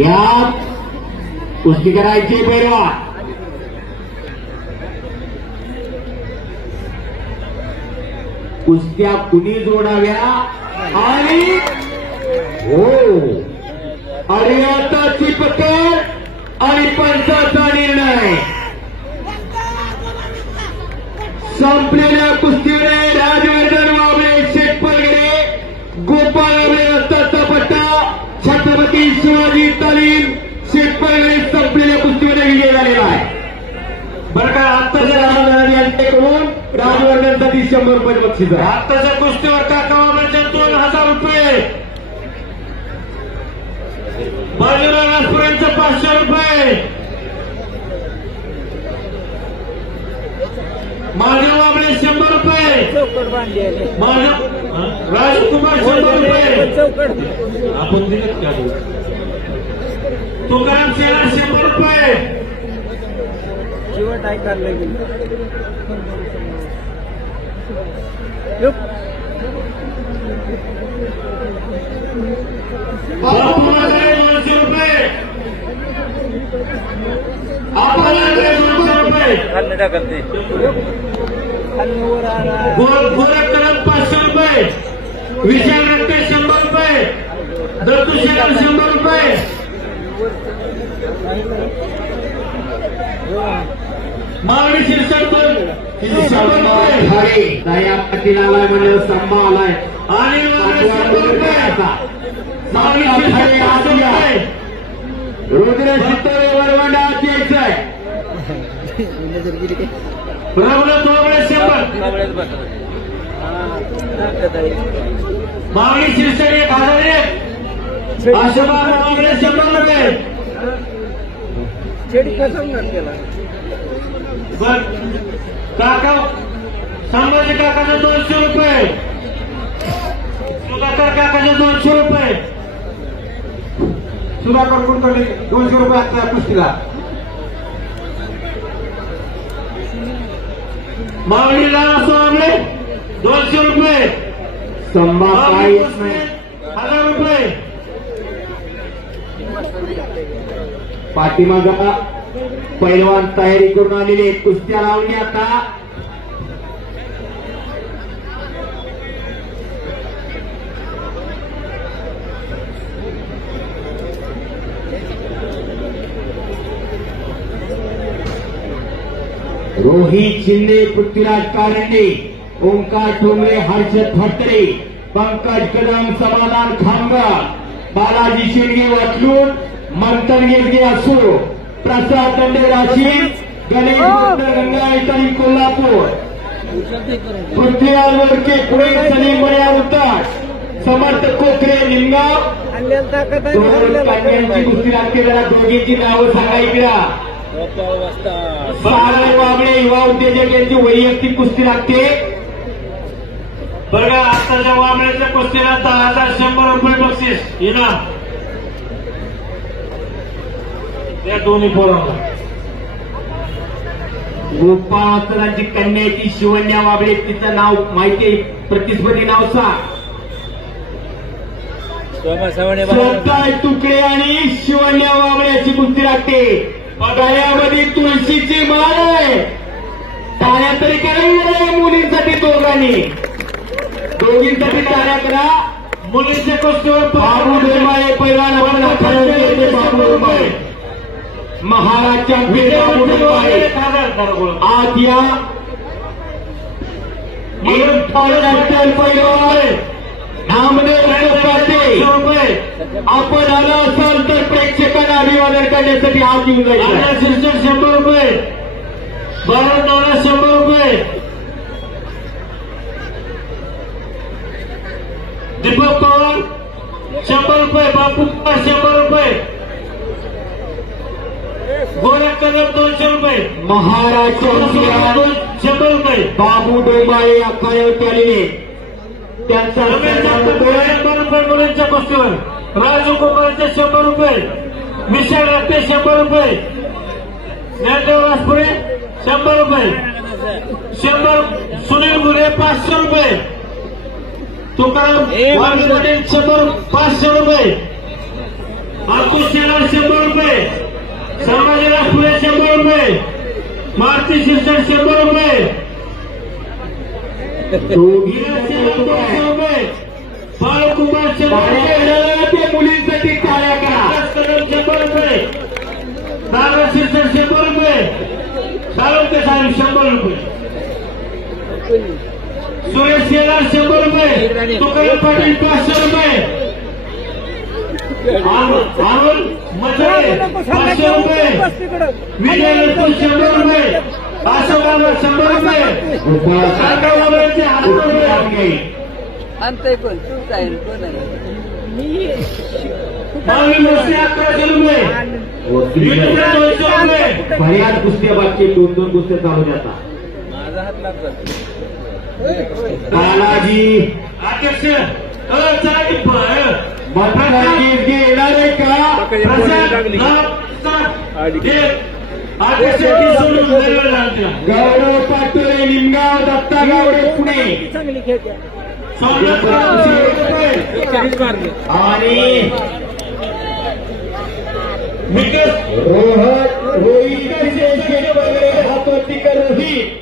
यात कुस्ती करायची पैलवा कुस्त्या कुणी जोडाव्या? आणि हो. अरे आता चिपकर आणि पंचाचा निर्णय. संपलेल्या कुस्ती छत्रपती शिवाजी तालीम शेटपलगरे संपलेल्या कुस्तीमध्ये विजय झालेला आहे बरं का आत्ताच्या राजवर्धन यांच्याकडून राजवर्धनसाठी शंभर रुपये बक्षीस. आहे आत्ताच्या कुस्तीवर काका वाबळेच्या दोन हजार रुपये. बाजीराव राजपुरेंचे पाचशे रुपये. माझ्या वाबळे चौकट बांधली आहे राजकुमार शंभर रुपये. चौकट आपण दिलेत का तुकाराम सेना शंभर रुपये. शेवट ऐकायला बापू म्हातारे दोनशे रुपये. आपण दोनशे रुपये. खाल्लं टाकल गोर गोरख कदम पाचशे रुपये. विशाल रक्ते शंभर रुपये. दत्तू शेलार शंभर रुपये. मागणी शंभर रुपये. खाली दया पाटील आलाय म्हणजे संभा आलाय. आणि शंभर रुपये. रुद्र चित्तळे वरवंडा ताकद आहे. मागणी शीर्षक एक हजार शंभर रुपये. काका संभाजी काकाचे दोनशे रुपये. सुधाकर काकाचे दोनशे रुपये. सुधाकर कुलकर्णी दोनशे रुपये आजच्या कुस्तीला. मागणी लाला सोहमले दोनशे रुपये. संभा नाही हजार रुपये. पाठीमागा पैलवान तयारी करून आलेले. कुस्त्या लावली आता. रोहित शिंदे पृथ्वीराज कारंडे ओंकार ठोंबरे हर्षद फटरे पंकज कदम समाधान खामगाव बालाजी शेंडगे वाचलून मंथन गेजगे असो. प्रसाद दंडे राशीन गणेश गुप्त गंगा इटाळी कोल्हापूर. पृथ्वीराज वरके पुणे सलीम बऱ्या उत्तर समर्थ कोकरे निमगाव. दोन कन्यांची कुस्ती लागते जरा दोघींची नावं सांगायची वाजता वाबळे युवा उद्योजक यांची वैयक्तिक कुस्ती लागते. बघा आताच्या वामण्याच्या कुस्तीला दहा हजार शंभर रुपये बक्षीस. इनाम त्या दोन्ही पोरांना. गोपाळाची कन्याची शिवण्या वाबळे तिचं नाव माहिती आहे. प्रतिस्पर्धी नाव सांग. तुकडे आणि शिवण्या वाबळ्याची कुस्ती लागते. गळ्यामध्ये तुळशीची माळ आहे. टाळ्या तरी करावी मुलींसाठी दोघांनी. दोघींसाठी टाळ्या करा. मुलींच्या कुस्तीवर बाबू डोरमाळे पैलवान आपण आखाड्यावर गेले बाबू डोरमाळे महाराज चॅम्पियन बाबू डोरमाळे आज या टॉयलेट पैलवान नामदेव आपण आलो असाल तर प्रेक्षकांना अभिवादन करण्यासाठी आज येऊन जायचं शंभर रुपये. बारा नवरा शंभर रुपये. दीपक पवार शंभर रुपये. बापू पवार शंभर रुपये. गोरख कदम दोनशे रुपये. महाराष्ट्र शंभर रुपये. बाबू डोंबाळे अखाड्यावरती आलेले त्यांचा. शंभर रुपये मुलींच्या कुस्तीवर? राजू कुमारचे शंभर रुपये विशाल राहते शंभर रुपये. ज्ञानदेव वासपुरे शंभर रुपये. शंभर सुनील गुरे पाचशे रुपये. तुकाराम पाटील शंभर पाचशे रुपये. अंकुश शेलार शंभर रुपये. संभाजीराव फुले शंभर रुपये. मारुती शिरसट शंभर रुपये गिरीश शेलार दोनशे रुपये बाळकुमार शंभर रुपये ते मुलींसाठी टाळ्या करा शंभर रुपये साहेब शंभर रुपये सुरेश शेलार शंभर रुपये तुकाराम पाटील पाचशे रुपये मथळे पाचशे रुपये विजय शंभर रुपये अशोक शंभर रुपये. आणतोय कोण तूच आहे कोण आहे कुस्त्या बाकी दोन दोन कुस्त्या चालू द्या माझा हात लागला बालाजी अध्यक्ष येणार आहे का गौरव पाटोळे निमगाव दत्ता गावडे पुणे आणि रोहित रोहित वगैरे हातोटी रोहित